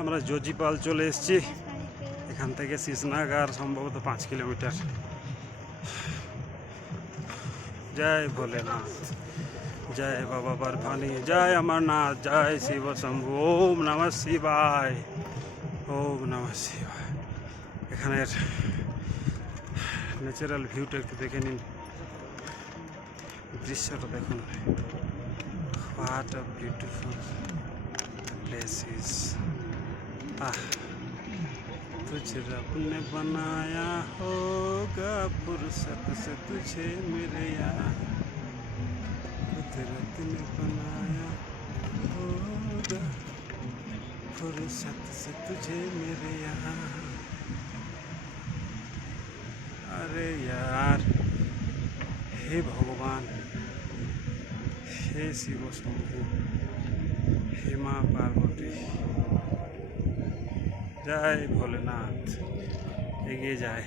আমরা জজিপাল চলে এসেছি। এখান থেকে শিশনাগার সম্ভবত 5 কিলোমিটার। জয় ভোলেনাথ, জয় বাবা বরফানি, জয় অমরনাথ, জয় শিব শম্ভু, ওম নমঃ শিবায়, ওম নমঃ শিবায়। এখানের ন্যাচারাল ভিউটা একটু দেখে নিন, দৃশ্যটা দেখুন। What a beautiful place is. तुझे रब ने बनाया होगा फुर्सत से तुझे मेरे यहाँ, कुदरत ने बनाया होगा फुर्सत से तुझे मेरे यहाँ। अरे यार, हे भगवान, हे शिव शंभु, हे माँ पार्वती, जय भोलेनाथ। एगिए जाए।